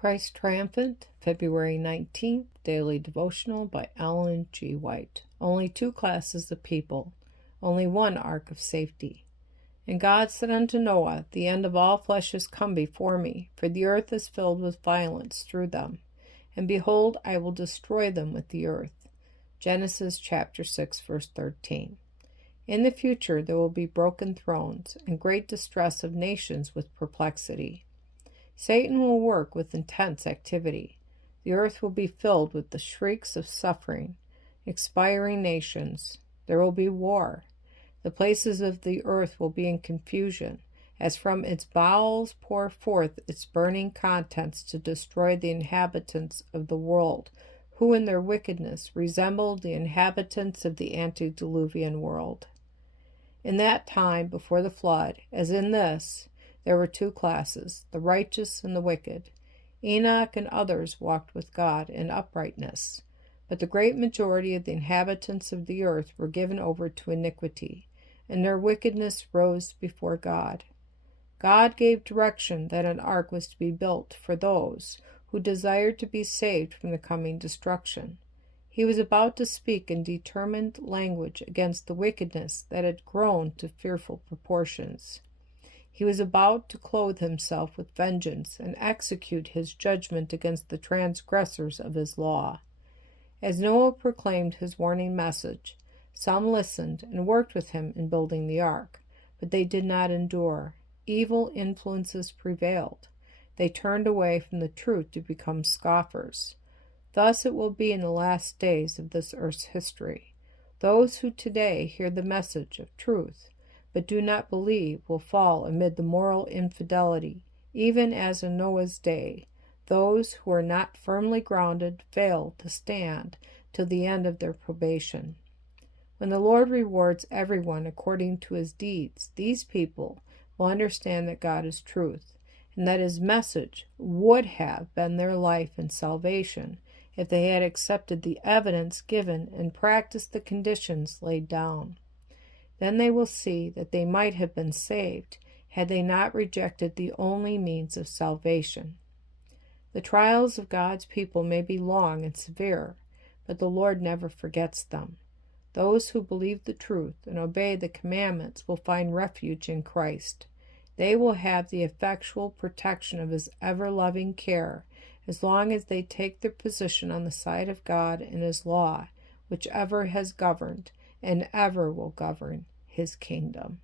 Christ Triumphant, February 19th, Daily Devotional by Ellen G. White. Only two classes of people, only one ark of safety. And God said unto Noah, The end of all flesh is come before me, for the earth is filled with violence through them. And behold, I will destroy them with the earth. Genesis chapter 6, verse 13. In the future there will be broken thrones, and great distress of nations with perplexity. Satan will work with intense activity. The earth will be filled with the shrieks of suffering, expiring nations. There will be war. The places of the earth will be in confusion, as from its bowels pour forth its burning contents to destroy the inhabitants of the world, who in their wickedness resembled the inhabitants of the antediluvian world. In that time before the flood, as in this, there were two classes, the righteous and the wicked. Enoch and others walked with God in uprightness, but the great majority of the inhabitants of the earth were given over to iniquity, and their wickedness rose before God. God gave direction that an ark was to be built for those who desired to be saved from the coming destruction. He was about to speak in determined language against the wickedness that had grown to fearful proportions. He was about to clothe himself with vengeance and execute his judgment against the transgressors of his law. As Noah proclaimed his warning message, some listened and worked with him in building the ark, but they did not endure. Evil influences prevailed. They turned away from the truth to become scoffers. Thus it will be in the last days of this earth's history. Those who today hear the message of truth but do not believe will fall amid the moral infidelity, even as in Noah's day. Those who are not firmly grounded fail to stand till the end of their probation. When the Lord rewards everyone according to his deeds, these people will understand that God is truth, and that his message would have been their life and salvation if they had accepted the evidence given and practiced the conditions laid down. Then they will see that they might have been saved had they not rejected the only means of salvation. The trials of God's people may be long and severe, but the Lord never forgets them. Those who believe the truth and obey the commandments will find refuge in Christ. They will have the effectual protection of his ever-loving care as long as they take their position on the side of God and his law, which ever has governed and ever will govern his kingdom.